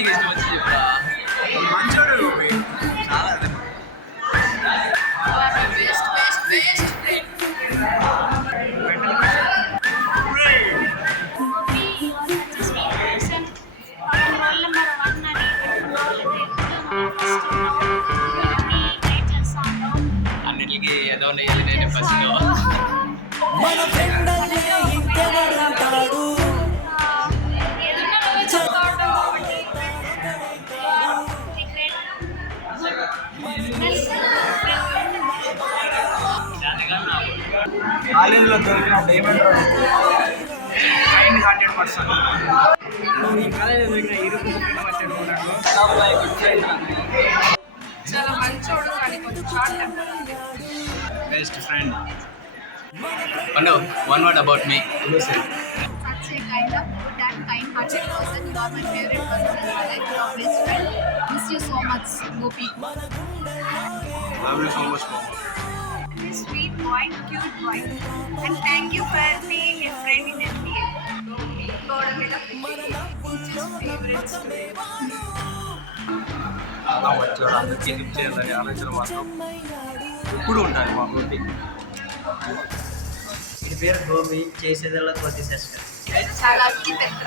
నీకు ఇష్టం వచ్చి చెప్పా మంచోడు గోపి చాలా అన్నిటికీ ఏదో నేను ఫస్ట్ మన ఫ్రెండల్లే ఇంకెవడుంటాడు కాలేజీలో దొరికిన డైమండ్ 100%. ఈ కాలేజీలో దొరికిన ఇరుకు చాలా మంచోడు కానీ కొంచెం షార్ట్ టెంపర్ ఉంది. బెస్ట్ ఫ్రెండ్ పండు one word about me Such a kind of good and kind-hearted person. You are my favorite person in my life. You are best friend. Miss you so much, Gopi. Love you so much Sweet boy, cute boy, and thank you for being a friend in MBA. God మీద favorites. చాలా మంచివాడు అందరికీ gift చేయాలని ఆలోచన మాత్రం ఎప్పుడు ఉంటాయి మా గోపి. ఇది పేరు గోపి చేసేదల్లా కొద్ది సెషన్ చాలా అతి పెద్ద